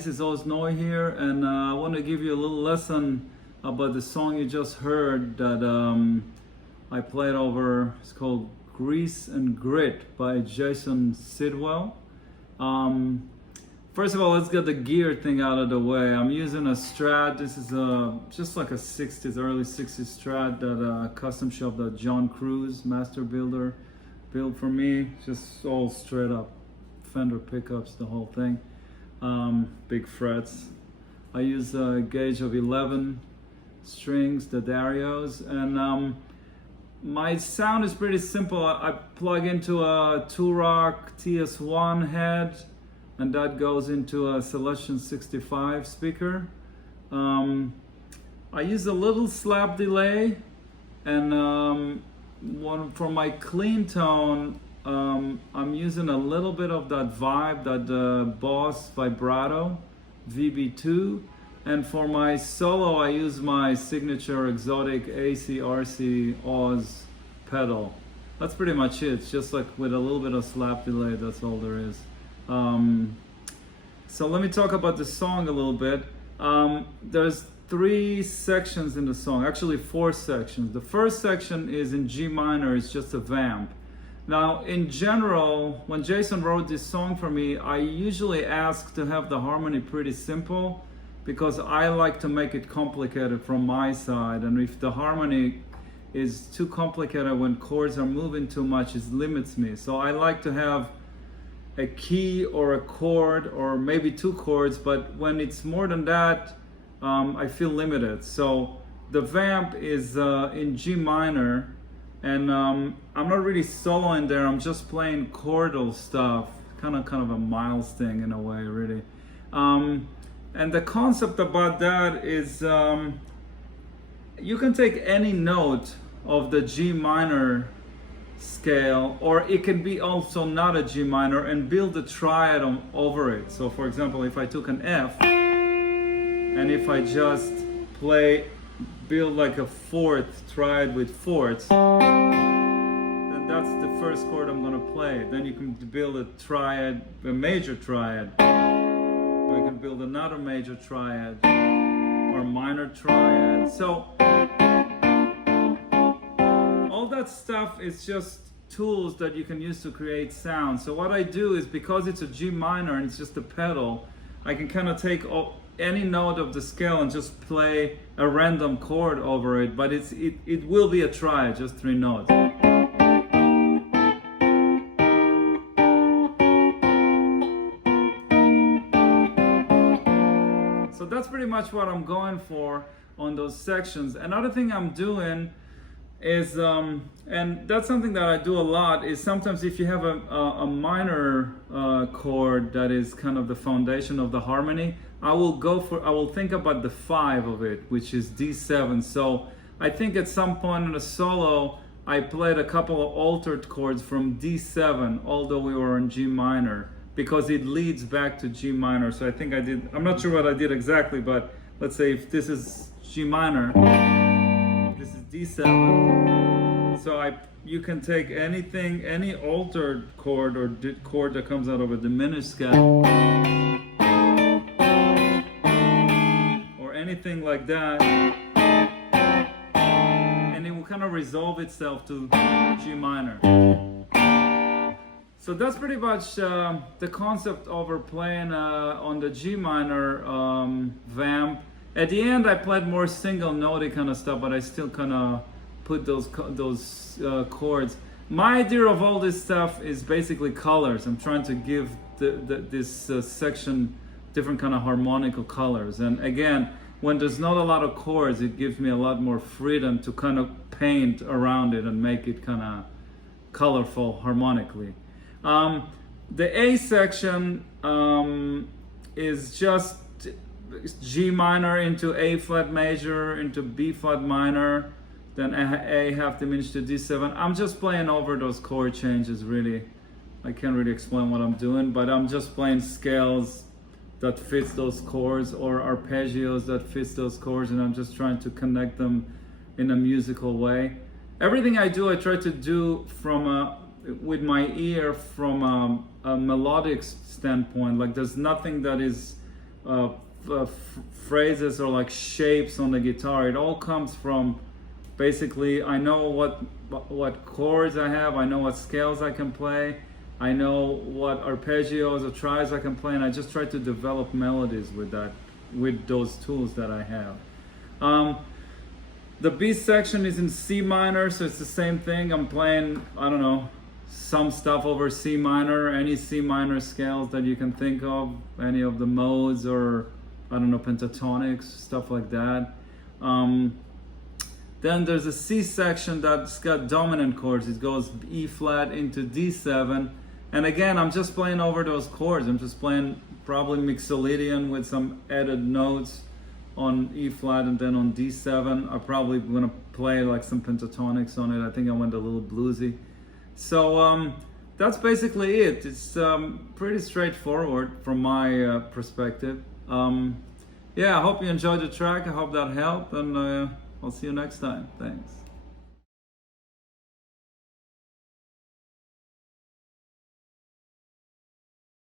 this is Oz Noy here, and I want to give you a little lesson about the song you just heard that I played over. It's called Grease and Grit by Jason Sidwell. First of all, let's get the gear thing out of the way. I'm using a Strat. This is just like a 60s, early 60s Strat that custom shop that John Cruz, master builder, built for me. Just all straight up Fender pickups, the whole thing. Big frets. I use a gauge of 11 strings, the Darios, and my sound is pretty simple. I plug into a 2-Rock TS1 head, and that goes into a Selection 65 speaker. I use a little slap delay, and for my clean tone, I'm using a little bit of that vibe, that Boss vibrato VB2, and for my solo I use my signature exotic ACRC Oz pedal. That's pretty much it. It's just like with a little bit of slap delay, that's all there is. So let me talk about the song a little bit. There's 3 sections in the song, actually 4 sections. The first section is in G minor, it's just a vamp. Now, in general, when Jason wrote this song for me, I usually ask to have the harmony pretty simple because I like to make it complicated from my side. And if the harmony is too complicated when chords are moving too much, it limits me. So I like to have a key or a chord or maybe 2 chords, but when it's more than that, I feel limited. So the vamp is in G minor, and I'm not really soloing there. I'm just playing chordal stuff, kind of a Miles thing in a way, really. And the concept about that is you can take any note of the G minor scale, or it can be also not a G minor, and build a triad over it. So for example, if I took an F, and if I just build like a 4th triad with 4ths, then that's the first chord I'm gonna play. Then you can build a triad, a major triad, or you can build another major triad or minor triad. So all that stuff is just tools that you can use to create sound. So what I do is, because it's a G minor and it's just a pedal, I can kind of take any note of the scale and just play a random chord over it, but it will be a triad, just 3 notes. So that's pretty much what I'm going for on those sections. Another thing I'm doing is, and that's something that I do a lot, is sometimes if you have a minor chord that is kind of the foundation of the harmony, I will think about the 5 of it, which is D7. So I think at some point in the solo, I played a couple of altered chords from D7, although we were in G minor, because it leads back to G minor. So I think I did, I'm not sure what I did exactly, but let's say if this is G minor, this is D7. So you can take anything, any altered chord or chord that comes out of a diminished scale, anything like that, and it will kind of resolve itself to G minor. So that's pretty much the concept over playing on the G minor vamp. At the end I played more single note kind of stuff, but I still kind of put those chords. My idea of all this stuff is basically colors. I'm trying to give this section different kind of harmonical colors, and again, when there's not a lot of chords, it gives me a lot more freedom to kind of paint around it and make it kind of colorful harmonically. The A section is just G minor into A flat major into B flat minor, then A half diminished to D7. I'm just playing over those chord changes, really. I can't really explain what I'm doing, but I'm just playing scales that fits those chords, or arpeggios that fits those chords, and I'm just trying to connect them in a musical way. Everything I do, I try to do with my ear from a melodic standpoint. Like there's nothing that is phrases or like shapes on the guitar. It all comes from basically I know what chords I have, I know what scales I can play, I know what arpeggios or tries I can play, and I just try to develop melodies with those tools that I have. The B section is in C minor, so it's the same thing. I'm playing, I don't know, some stuff over C minor, any C minor scales that you can think of, any of the modes, or I don't know, pentatonics, stuff like that. Then there's a C section that's got dominant chords. It goes E flat into D7. And again, I'm just playing over those chords. I'm just playing probably Mixolydian with some added notes on E flat and then on D7. I'm probably gonna play like some pentatonics on it. I think I went a little bluesy. So that's basically it. It's pretty straightforward from my perspective. Yeah, I hope you enjoyed the track. I hope that helped, and I'll see you next time. Thanks.